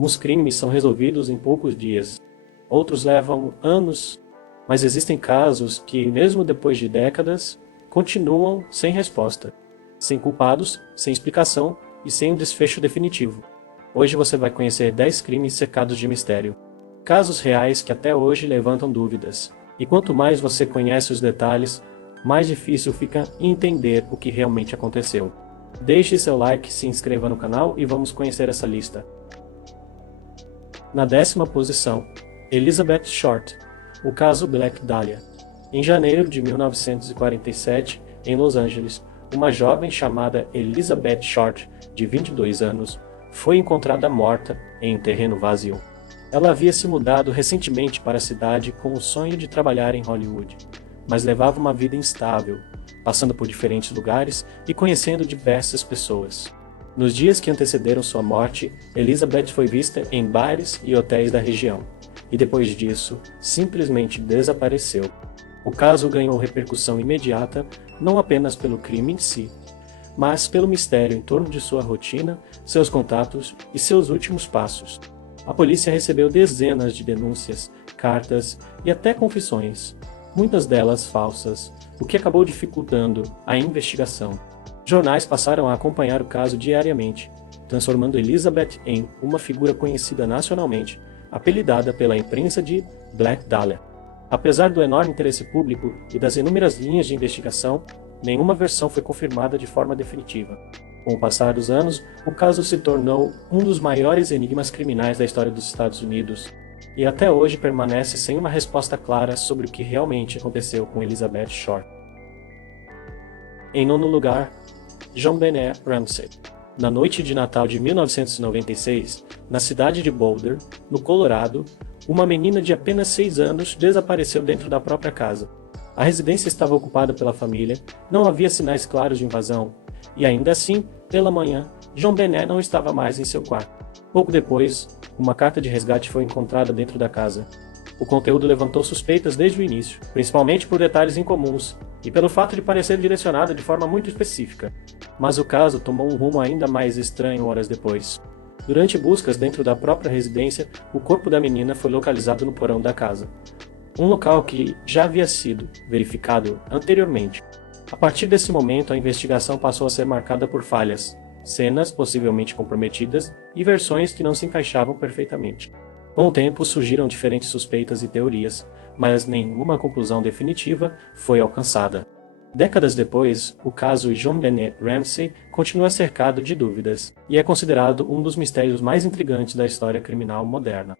Alguns crimes são resolvidos em poucos dias, outros levam anos, mas existem casos que, mesmo depois de décadas, continuam sem resposta, sem culpados, sem explicação e sem um desfecho definitivo. Hoje você vai conhecer 10 crimes cercados de mistério, casos reais que até hoje levantam dúvidas. E quanto mais você conhece os detalhes, mais difícil fica entender o que realmente aconteceu. Deixe seu like, se inscreva no canal e vamos conhecer essa lista. Na 10ª posição, Elizabeth Short, o caso Black Dahlia. Em janeiro de 1947, em Los Angeles, uma jovem chamada Elizabeth Short, de 22 anos, foi encontrada morta em um terreno vazio. Ela havia se mudado recentemente para a cidade com o sonho de trabalhar em Hollywood, mas levava uma vida instável, passando por diferentes lugares e conhecendo diversas pessoas. Nos dias que antecederam sua morte, Elizabeth foi vista em bares e hotéis da região, e depois disso, simplesmente desapareceu. O caso ganhou repercussão imediata, não apenas pelo crime em si, mas pelo mistério em torno de sua rotina, seus contatos e seus últimos passos. A polícia recebeu dezenas de denúncias, cartas e até confissões, muitas delas falsas, o que acabou dificultando a investigação. Jornais passaram a acompanhar o caso diariamente, transformando Elizabeth em uma figura conhecida nacionalmente, apelidada pela imprensa de Black Dahlia. Apesar do enorme interesse público e das inúmeras linhas de investigação, nenhuma versão foi confirmada de forma definitiva. Com o passar dos anos, o caso se tornou um dos maiores enigmas criminais da história dos Estados Unidos, e até hoje permanece sem uma resposta clara sobre o que realmente aconteceu com Elizabeth Short. Em 9º lugar, JonBenét Ramsey. Na noite de Natal de 1996, na cidade de Boulder, no Colorado, uma menina de apenas 6 anos desapareceu dentro da própria casa. A residência estava ocupada pela família, não havia sinais claros de invasão, e ainda assim, pela manhã, JonBenét não estava mais em seu quarto. Pouco depois, uma carta de resgate foi encontrada dentro da casa. O conteúdo levantou suspeitas desde o início, principalmente por detalhes incomuns e pelo fato de parecer direcionada de forma muito específica. Mas o caso tomou um rumo ainda mais estranho horas depois. Durante buscas dentro da própria residência, o corpo da menina foi localizado no porão da casa, um local que já havia sido verificado anteriormente. A partir desse momento, a investigação passou a ser marcada por falhas, cenas possivelmente comprometidas e versões que não se encaixavam perfeitamente. Com o tempo surgiram diferentes suspeitas e teorias, mas nenhuma conclusão definitiva foi alcançada. Décadas depois, o caso JonBenét Ramsey continua cercado de dúvidas e é considerado um dos mistérios mais intrigantes da história criminal moderna.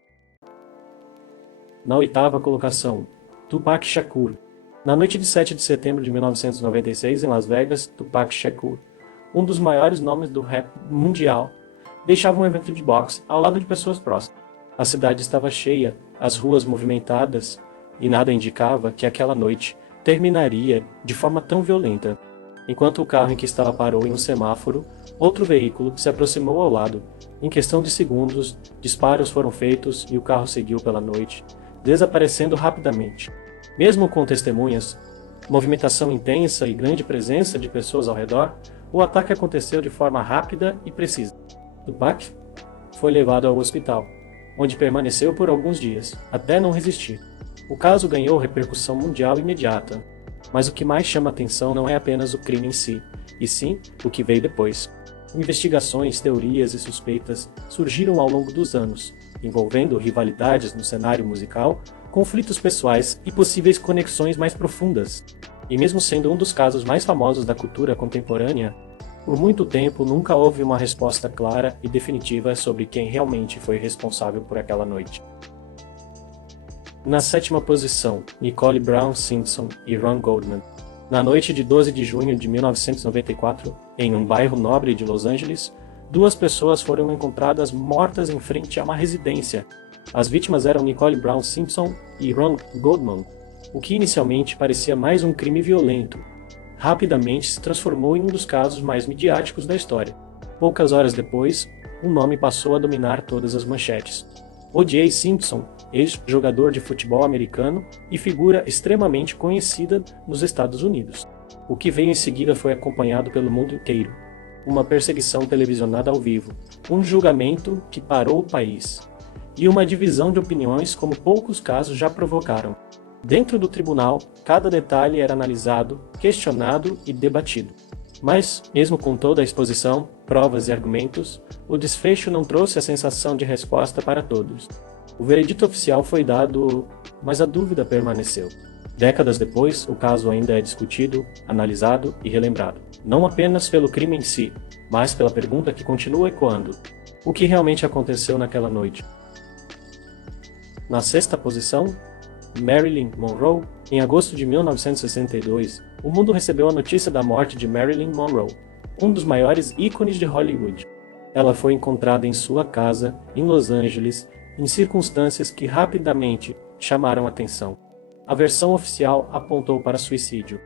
Na 8ª colocação, Tupac Shakur. Na noite de 7 de setembro de 1996, em Las Vegas, Tupac Shakur, um dos maiores nomes do rap mundial, deixava um evento de boxe ao lado de pessoas próximas. A cidade estava cheia, as ruas movimentadas, e nada indicava que aquela noite terminaria de forma tão violenta. Enquanto o carro em que estava parou em um semáforo, outro veículo se aproximou ao lado. Em questão de segundos, disparos foram feitos e o carro seguiu pela noite, desaparecendo rapidamente. Mesmo com testemunhas, movimentação intensa e grande presença de pessoas ao redor, o ataque aconteceu de forma rápida e precisa. Tupac foi levado ao hospital, onde permaneceu por alguns dias, até não resistir. O caso ganhou repercussão mundial imediata, mas o que mais chama atenção não é apenas o crime em si, e sim o que veio depois. Investigações, teorias e suspeitas surgiram ao longo dos anos, envolvendo rivalidades no cenário musical, conflitos pessoais e possíveis conexões mais profundas. E mesmo sendo um dos casos mais famosos da cultura contemporânea, por muito tempo nunca houve uma resposta clara e definitiva sobre quem realmente foi responsável por aquela noite. Na 7ª posição, Nicole Brown Simpson e Ron Goldman. Na noite de 12 de junho de 1994, em um bairro nobre de Los Angeles, 2 pessoas foram encontradas mortas em frente a uma residência. As vítimas eram Nicole Brown Simpson e Ron Goldman. O que inicialmente parecia mais um crime violento, rapidamente se transformou em um dos casos mais midiáticos da história. Poucas horas depois, um nome passou a dominar todas as manchetes. O.J. Simpson, ex-jogador de futebol americano e figura extremamente conhecida nos Estados Unidos. O que veio em seguida foi acompanhado pelo mundo inteiro. uma perseguição televisionada ao vivo, um julgamento que parou o país, e uma divisão de opiniões como poucos casos já provocaram. Dentro do tribunal, cada detalhe era analisado, questionado e debatido. Mas, mesmo com toda a exposição, provas e argumentos, o desfecho não trouxe a sensação de resposta para todos. O veredito oficial foi dado, mas a dúvida permaneceu. Décadas depois, o caso ainda é discutido, analisado e relembrado. Não apenas pelo crime em si, mas pela pergunta que continua ecoando: o que realmente aconteceu naquela noite? Na sexta posição, Marilyn Monroe. Em agosto de 1962, o mundo recebeu a notícia da morte de Marilyn Monroe, um dos maiores ícones de Hollywood. Ela foi encontrada em sua casa, em Los Angeles, em circunstâncias que rapidamente chamaram atenção. A versão oficial apontou para suicídio,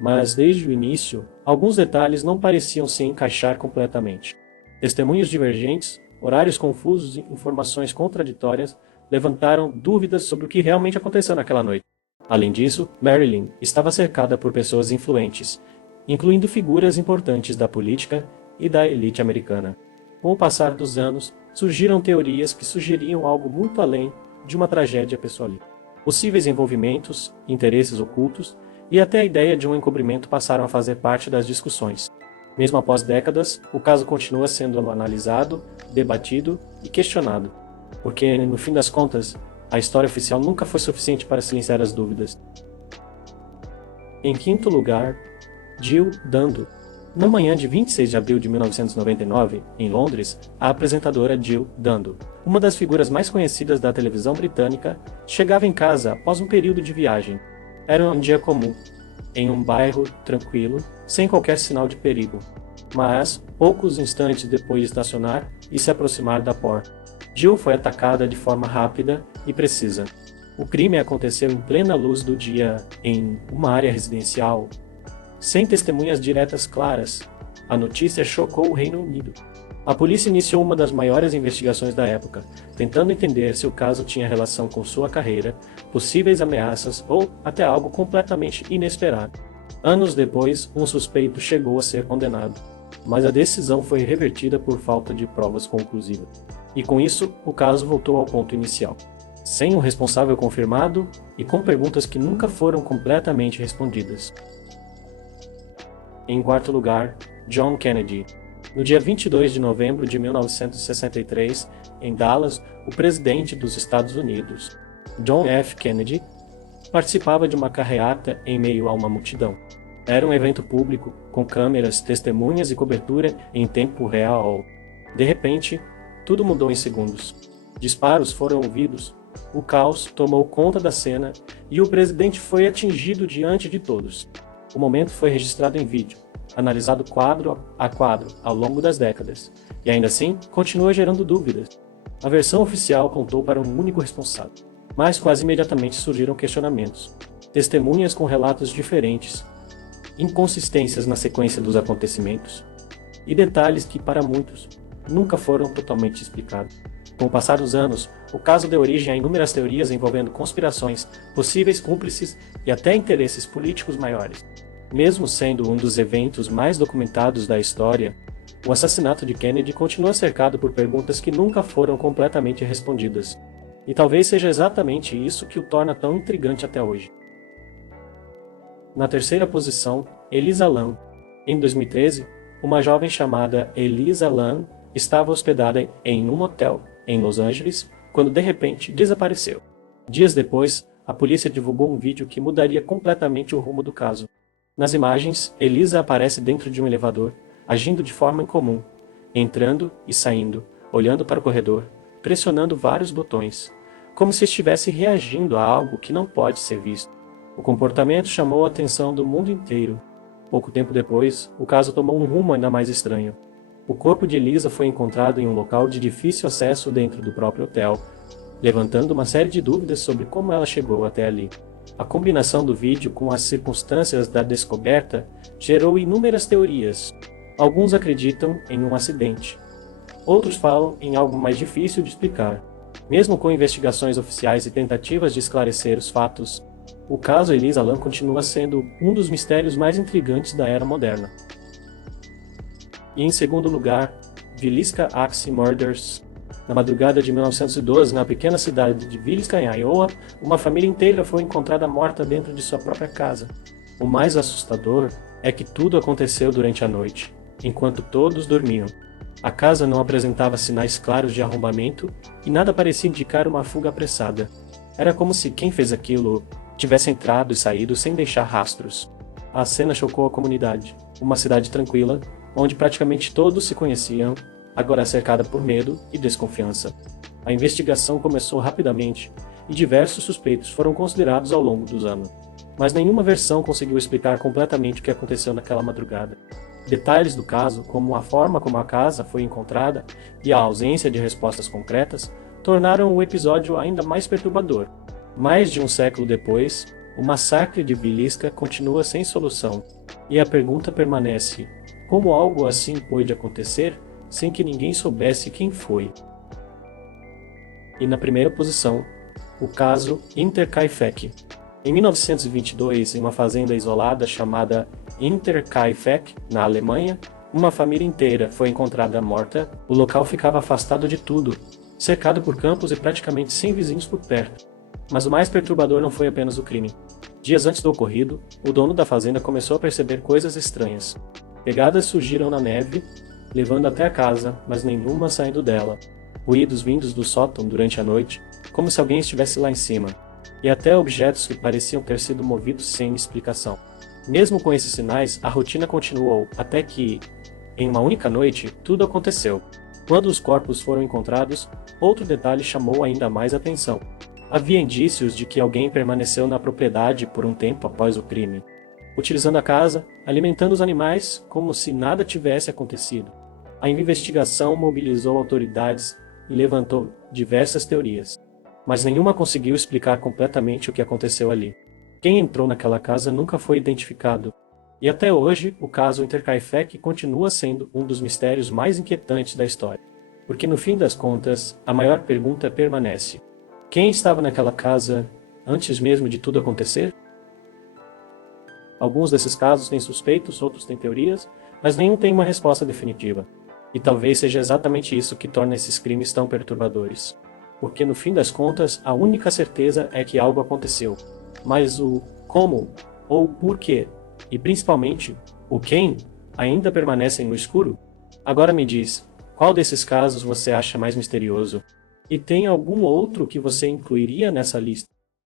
mas desde o início, alguns detalhes não pareciam se encaixar completamente. Testemunhos divergentes, horários confusos e informações contraditórias levantaram dúvidas sobre o que realmente aconteceu naquela noite. Além disso, Marilyn estava cercada por pessoas influentes, incluindo figuras importantes da política e da elite americana. Com o passar dos anos, surgiram teorias que sugeriam algo muito além de uma tragédia pessoal. Possíveis envolvimentos, interesses ocultos e até a ideia de um encobrimento passaram a fazer parte das discussões. Mesmo após décadas, o caso continua sendo analisado, debatido e questionado, porque, no fim das contas, a história oficial nunca foi suficiente para silenciar as dúvidas. Em quinto lugar, Jill Dando. Na manhã de 26 de abril de 1999, em Londres, a apresentadora Jill Dando, uma das figuras mais conhecidas da televisão britânica, chegava em casa após um período de viagem. Era um dia comum, em um bairro tranquilo, sem qualquer sinal de perigo. Mas, poucos instantes depois de estacionar e se aproximar da porta, Jill foi atacada de forma rápida e precisa. O crime aconteceu em plena luz do dia, em uma área residencial, sem testemunhas diretas claras. A notícia chocou o Reino Unido. A polícia iniciou uma das maiores investigações da época, tentando entender se o caso tinha relação com sua carreira, possíveis ameaças ou até algo completamente inesperado. Anos depois, um suspeito chegou a ser condenado, mas a decisão foi revertida por falta de provas conclusivas. E com isso, o caso voltou ao ponto inicial, sem um responsável confirmado e com perguntas que nunca foram completamente respondidas. Em quarto lugar, John Kennedy. No dia 22 de novembro de 1963, em Dallas, o presidente dos Estados Unidos, John F. Kennedy, participava de uma carreata em meio a uma multidão. Era um evento público, com câmeras, testemunhas e cobertura em tempo real. De repente, tudo mudou em segundos. Disparos foram ouvidos, o caos tomou conta da cena e o presidente foi atingido diante de todos. O momento foi registrado em vídeo, analisado quadro a quadro ao longo das décadas, e ainda assim continua gerando dúvidas. A versão oficial apontou para um único responsável, mas quase imediatamente surgiram questionamentos, testemunhas com relatos diferentes, inconsistências na sequência dos acontecimentos, e detalhes que, para muitos, nunca foram totalmente explicados. Com o passar dos anos, o caso deu origem a inúmeras teorias envolvendo conspirações, possíveis cúmplices e até interesses políticos maiores. Mesmo sendo um dos eventos mais documentados da história, o assassinato de Kennedy continua cercado por perguntas que nunca foram completamente respondidas. E talvez seja exatamente isso que o torna tão intrigante até hoje. Na terceira posição, Elisa Lam. Em 2013, uma jovem chamada Elisa Lam estava hospedada em um hotel em Los Angeles quando de repente desapareceu. Dias depois, a polícia divulgou um vídeo que mudaria completamente o rumo do caso. Nas imagens, Elisa aparece dentro de um elevador, agindo de forma incomum, entrando e saindo, olhando para o corredor, pressionando vários botões, como se estivesse reagindo a algo que não pode ser visto. O comportamento chamou a atenção do mundo inteiro. Pouco tempo depois, o caso tomou um rumo ainda mais estranho. O corpo de Elisa foi encontrado em um local de difícil acesso dentro do próprio hotel, levantando uma série de dúvidas sobre como ela chegou até ali. A combinação do vídeo com as circunstâncias da descoberta gerou inúmeras teorias. Alguns acreditam em um acidente. Outros falam em algo mais difícil de explicar. Mesmo com investigações oficiais e tentativas de esclarecer os fatos, o caso Elisa Lam continua sendo um dos mistérios mais intrigantes da era moderna. E em segundo lugar, Villisca Axe Murders. Na madrugada de 1912, na pequena cidade de Villisca, em Iowa, uma família inteira foi encontrada morta dentro de sua própria casa. O mais assustador é que tudo aconteceu durante a noite, enquanto todos dormiam. A casa não apresentava sinais claros de arrombamento e nada parecia indicar uma fuga apressada. Era como se quem fez aquilo tivesse entrado e saído sem deixar rastros. A cena chocou a comunidade. Uma cidade tranquila, onde praticamente todos se conheciam, agora cercada por medo e desconfiança. A investigação começou rapidamente e diversos suspeitos foram considerados ao longo dos anos. Mas nenhuma versão conseguiu explicar completamente o que aconteceu naquela madrugada. Detalhes do caso, como a forma como a casa foi encontrada e a ausência de respostas concretas, tornaram o episódio ainda mais perturbador. Mais de um século depois, o massacre de Villisca continua sem solução, e a pergunta permanece: como algo assim pôde acontecer sem que ninguém soubesse quem foi? E na primeira posição, o caso Hinterkaifeck. Em 1922, em uma fazenda isolada chamada Hinterkaifeck, na Alemanha, uma família inteira foi encontrada morta. O local ficava afastado de tudo, cercado por campos e praticamente sem vizinhos por perto. Mas o mais perturbador não foi apenas o crime. Dias antes do ocorrido, o dono da fazenda começou a perceber coisas estranhas. Pegadas surgiram na neve, levando até a casa, mas nenhuma saindo dela. Ruídos vindos do sótão durante a noite, como se alguém estivesse lá em cima. E até objetos que pareciam ter sido movidos sem explicação. Mesmo com esses sinais, a rotina continuou, até que, em uma única noite, tudo aconteceu. Quando os corpos foram encontrados, outro detalhe chamou ainda mais atenção. Havia indícios de que alguém permaneceu na propriedade por um tempo após o crime, utilizando a casa, alimentando os animais como se nada tivesse acontecido. A investigação mobilizou autoridades e levantou diversas teorias, mas nenhuma conseguiu explicar completamente o que aconteceu ali. Quem entrou naquela casa nunca foi identificado, e até hoje o caso Hinterkaifeck continua sendo um dos mistérios mais inquietantes da história. Porque no fim das contas, a maior pergunta permanece: quem estava naquela casa antes mesmo de tudo acontecer? Alguns desses casos têm suspeitos, outros têm teorias, mas nenhum tem uma resposta definitiva. E talvez seja exatamente isso que torna esses crimes tão perturbadores. Porque no fim das contas, a única certeza é que algo aconteceu. Mas o como ou porquê, e principalmente o quem, ainda permanecem no escuro? Agora me diz, qual desses casos você acha mais misterioso? E tem algum outro que você incluiria nessa lista?